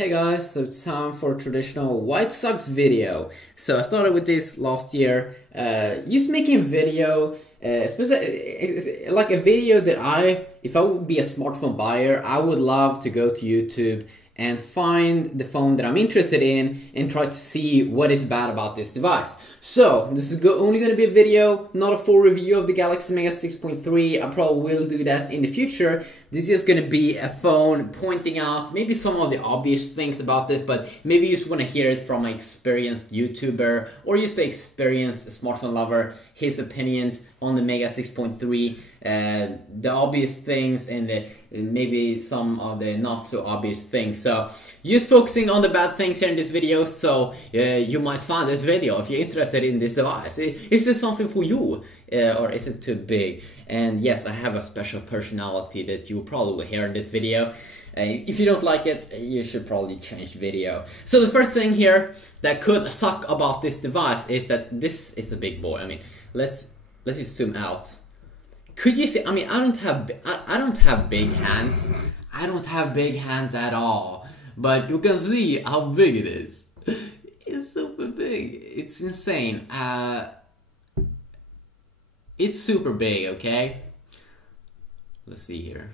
Hey guys, so it's time for a traditional White Sox video. So I started with this last year, just making a video, like a video that if I would be a smartphone buyer, I would love to go to YouTube and find the phone that I'm interested in and try to see what is bad about this device. So, this is only going to be a video, not a full review of the Galaxy Mega 6.3. I probably will do that in the future. This is just going to be a phone pointing out maybe some of the obvious things about this, but maybe you just want to hear it from an experienced YouTuber or just an experienced smartphone lover, his opinions on the Mega 6.3, the obvious things and maybe some of the not so obvious things. So just focusing on the bad things here in this video, so you might find this video if you're interested in this device. Is this something for you, or is it too big? And yes, I have a special personality that you will probably hear in this video. If you don't like it, you should probably change video. So the first thing here that could suck about this device is that this is a big boy. I mean, let's just zoom out. Could you see? I mean, I don't have big hands. I don't have big hands at all. But you can see how big it is. It's super big. It's insane. It's super big. Okay. Let's see here.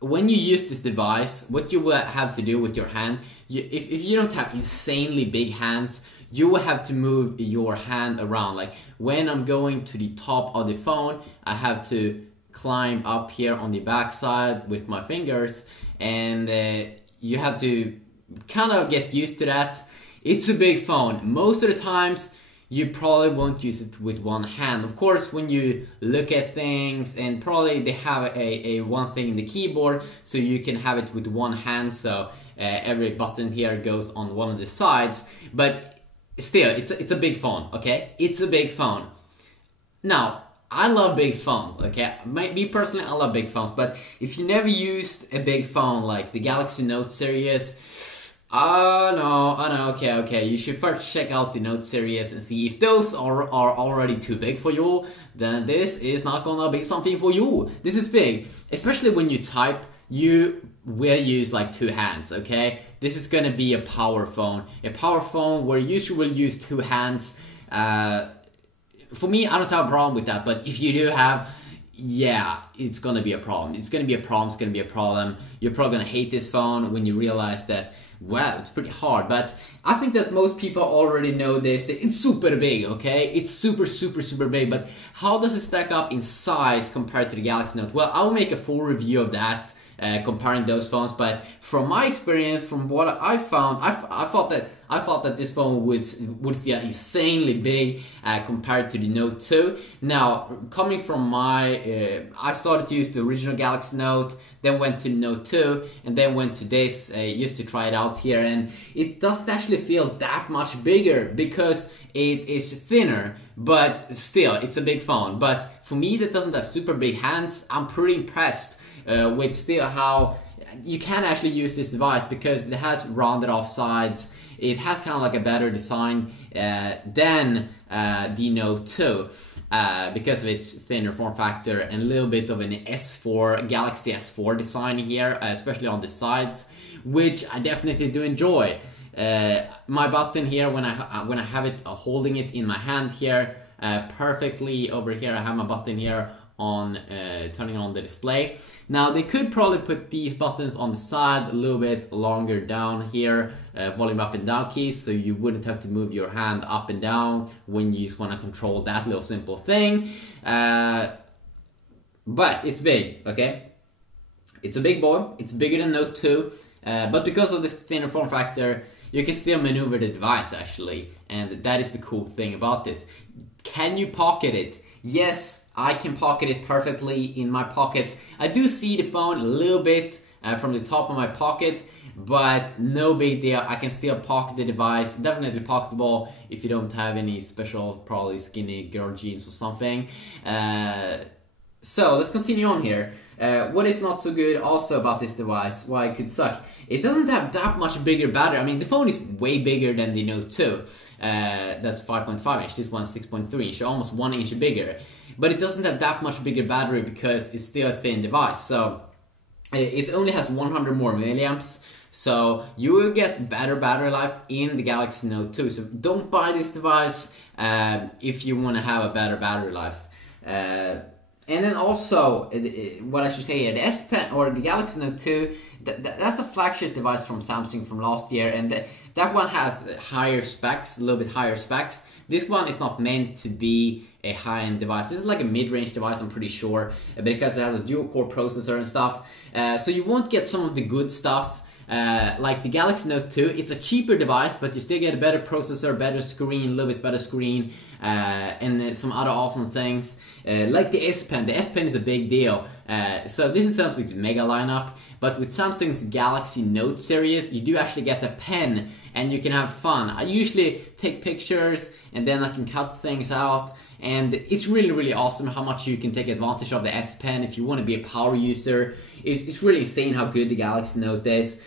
When you use this device, what you will have to do with your hand, if you don't have insanely big hands, you will have to move your hand around. Like when I'm going to the top of the phone, I have to climb up here on the back side with my fingers, and you have to kind of get used to that. It's a big phone. Most of the times you probably won't use it with one hand. Of course, when you look at things, and probably they have a one thing in the keyboard, so you can have it with one hand, so every button here goes on one of the sides. But still, it's a big phone, okay? It's a big phone. Now, I love big phones, okay? Me personally, I love big phones, but if you never used a big phone like the Galaxy Note series, no, okay, you should first check out the Note series and see if those are already too big for you. Then this is not gonna be something for you. This is big, especially when you type. You will use like two hands, okay? This is gonna be a power phone where you usually will use two hands. For me, I don't have a problem with that, but if you do have, yeah, it's gonna be a problem. It's gonna be a problem. You're probably gonna hate this phone when you realize that, wow, it's pretty hard. But I think that most people already know this. It's super big, okay? It's super big, but how does it stack up in size compared to the Galaxy Note? Well, I will make a full review of that, comparing those phones, but from my experience, from what I found, I thought that this phone would feel insanely big compared to the Note 2. Now, coming from my, I started to use the original Galaxy Note, then went to Note 2, and then went to this, just to try it out here, and it doesn't actually feel that much bigger because it is thinner, but still, it's a big phone. But for me that doesn't have super big hands, I'm pretty impressed with still how you can actually use this device, because it has rounded off sides. It has kind of like a better design than the Note 2 because of its thinner form factor and a little bit of an S4, Galaxy S4 design here, especially on the sides, which I definitely do enjoy. My button here, when I have it holding it in my hand here, perfectly over here, I have my button here on turning on the display. Now they could probably put these buttons on the side a little bit longer down here, volume up and down keys, so you wouldn't have to move your hand up and down when you just want to control that little simple thing. But it's big, okay? It's a big boy. It's bigger than Note 2, but because of the thinner form factor, you can still maneuver the device actually, and that is the cool thing about this. Can you pocket it? Yes, I can pocket it perfectly in my pockets. I do see the phone a little bit from the top of my pocket, but no big deal. I can still pocket the device. Definitely pocketable if you don't have any special, probably skinny girl jeans or something. So let's continue on here. What is not so good also about this device, why it could suck, it doesn't have that much bigger battery. I mean, the phone is way bigger than the Note 2. That's 5.5 inch, this one's 6.3 inch, so almost 1 inch bigger. But it doesn't have that much bigger battery because it's still a thin device. So it only has 100 more milliamps, so you will get better battery life in the Galaxy Note 2. So don't buy this device if you want to have a better battery life. And then also, what I should say here, the S Pen or the Galaxy Note 2, that's a flagship device from Samsung from last year, and that one has higher specs, a little bit higher specs. This one is not meant to be a high-end device. This is like a mid-range device, I'm pretty sure, because it has a dual-core processor and stuff. So you won't get some of the good stuff. Like the Galaxy Note 2, it's a cheaper device, but you still get a better processor, better screen, a little bit better screen, and some other awesome things. Like the S Pen. The S Pen is a big deal. So this is Samsung's mega lineup, but with Samsung's Galaxy Note series, you do actually get the pen, and you can have fun. I usually take pictures, and then I can cut things out, and it's really, really awesome how much you can take advantage of the S Pen if you want to be a power user. It's really insane how good the Galaxy Note is.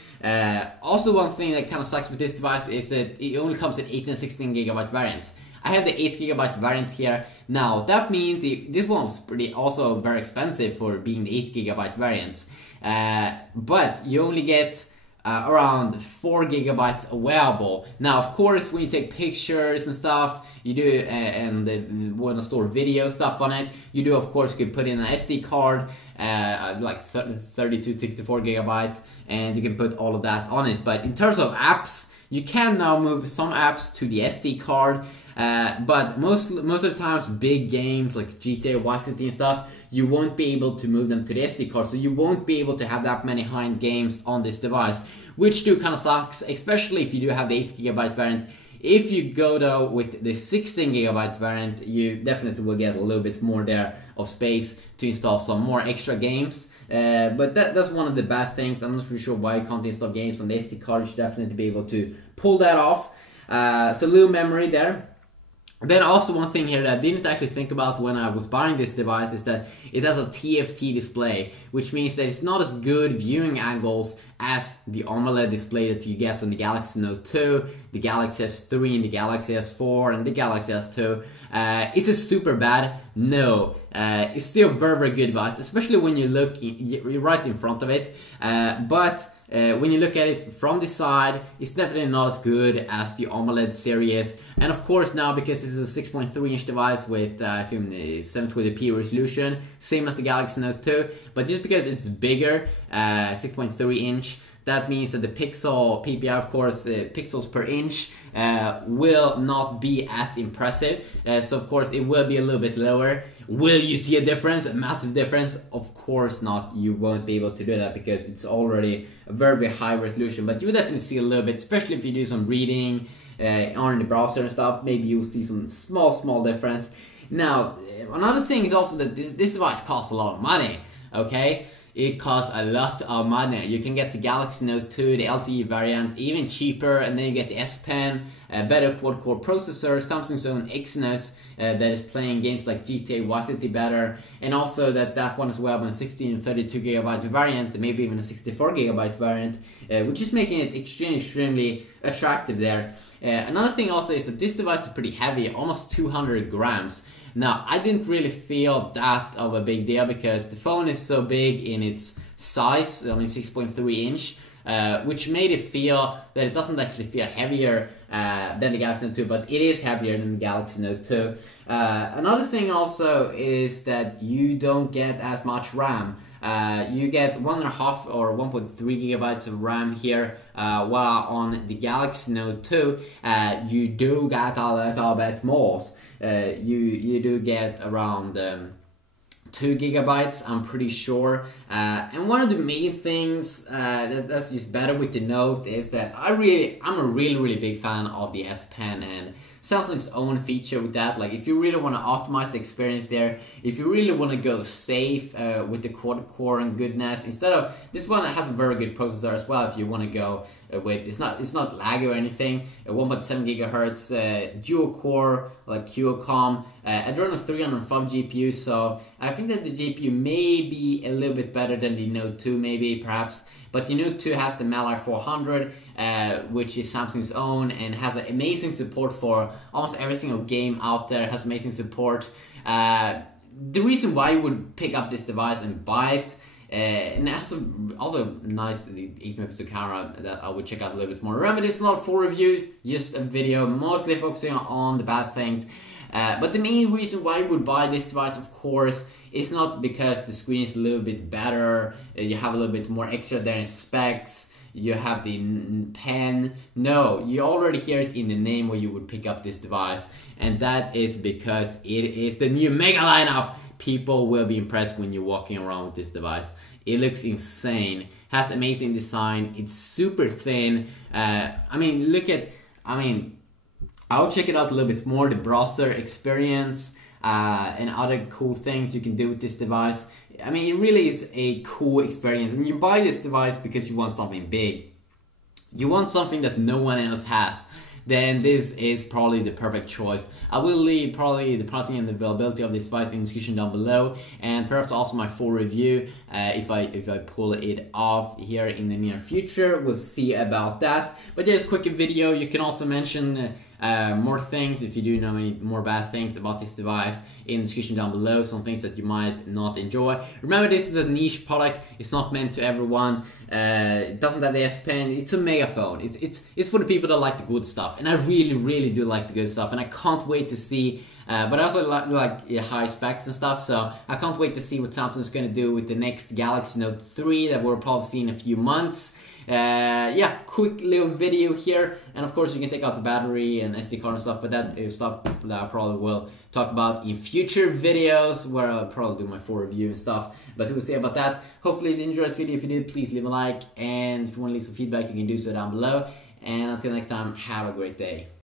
Also, one thing that kind of sucks with this device is that it only comes in 8 and 16 gigabyte variants. I have the 8 gigabyte variant here. Now, that means this one was also very expensive for being the 8 gigabyte variants. But you only get around 4 gigabytes available. Now, of course, when you take pictures and stuff, you do, and want to store video stuff on it, you do, of course, could put in an SD card, like 32, 64 gigabyte, and you can put all of that on it. But in terms of apps, you can now move some apps to the SD card, but most of the times, big games like GTA, Vice City and stuff, you won't be able to move them to the SD card, so you won't be able to have that many high-end games on this device, which do kind of sucks, especially if you do have the 8 gigabyte variant. If you go though with the 16 gigabyte variant, you definitely will get a little bit more there of space to install some more extra games. But that's one of the bad things. I'm not really sure why you can't install games on the SD card. You should definitely be able to pull that off. So little memory there. Then also one thing here that I didn't actually think about when I was buying this device is that it has a TFT display, which means that it's not as good viewing angles as the AMOLED display that you get on the Galaxy Note 2, the Galaxy S3, and the Galaxy S4, and the Galaxy S2. Is it super bad? No. It's still a very, very good device, especially when you look you're right in front of it. But when you look at it from the side, it's definitely not as good as the AMOLED series. And of course now, because this is a 6.3 inch device with I assume 720p resolution, same as the Galaxy Note 2, but just because it's bigger, 6.3 inch, that means that the pixel PPI, of course, pixels per inch, will not be as impressive. So of course it will be a little bit lower. Will you see a difference, a massive difference? Of course not. You won't be able to do that because it's already a very, very high resolution. But you will definitely see a little bit, especially if you do some reading on the browser and stuff. Maybe you'll see some small difference. Now, another thing is also that this device costs a lot of money. Okay, it costs a lot of money. You can get the Galaxy Note 2, the LTE variant, even cheaper, and then you get the S Pen, a better quad-core processor, Samsung's own Exynos, that is playing games like GTA, Vice City better, and also that one as well on 16 and 32 gigabyte variant, maybe even a 64 gigabyte variant, which is making it extremely attractive there. Another thing also is that this device is pretty heavy, almost 200 grams. Now, I didn't really feel that of a big deal because the phone is so big in its size, I mean 6.3 inch, which made it feel that it doesn't actually feel heavier than the Galaxy Note 2, but it is heavier than the Galaxy Note 2. Another thing also is that you don't get as much RAM. You get 1.5 or 1.3 gigabytes of RAM here, while on the Galaxy Note 2, you do get a little bit more. You do get around 2 gigabytes, I'm pretty sure. And one of the main things that's just better with the Note is that I'm a really big fan of the S Pen and Samsung's own feature with that. Like, if you really want to optimize the experience there, if you really want to go safe with the quad core and goodness, instead of this one has a very good processor as well. If you want to go with it's not laggy or anything, 1.7 gigahertz dual core like Qualcomm, Adreno 305 GPU. So I think that the GPU may be a little bit better than the Note 2, maybe perhaps. But the Note 2 has the Mali 400, which is Samsung's own, and has amazing support for almost every single game out there. Has amazing support. The reason why you would pick up this device and buy it And it has also nice 8 megapixel camera that I would check out a little bit more. Remember, this is not a full review, just a video mostly focusing on the bad things. But the main reason why you would buy this device, of course, is not because the screen is a little bit better, you have a little bit more extra there in specs, you have the pen. No, you already hear it in the name where you would pick up this device, and that is because it is the new mega lineup. People will be impressed when you're walking around with this device. It looks insane, has amazing design, it's super thin. I'll check it out a little bit more, the browser experience and other cool things you can do with this device. I mean, it really is a cool experience, and you buy this device because you want something big. You want something that no one else has. Then this is probably the perfect choice. I will leave probably the pricing and the availability of this device in the description down below, and perhaps also my full review if I pull it off here in the near future. We'll see about that. But there's a quick video. You can also mention more things if you do know any more bad things about this device in the description down below, some things that you might not enjoy. Remember, this is a niche product, it's not meant to everyone. It doesn't have the S Pen, it's a megaphone. It's for the people that like the good stuff, and I really do like the good stuff, and I can't wait to see. But I also like high specs and stuff, so I can't wait to see what Samsung's going to do with the next Galaxy Note 3 that we'll probably see in a few months. Yeah, quick little video here, and of course you can take out the battery and SD card and stuff, but that is stuff that I probably will talk about in future videos where I'll probably do my full review and stuff, but we'll see about that. Hopefully you enjoyed this video. If you did, please leave a like, and if you want to leave some feedback you can do so down below, and until next time, have a great day.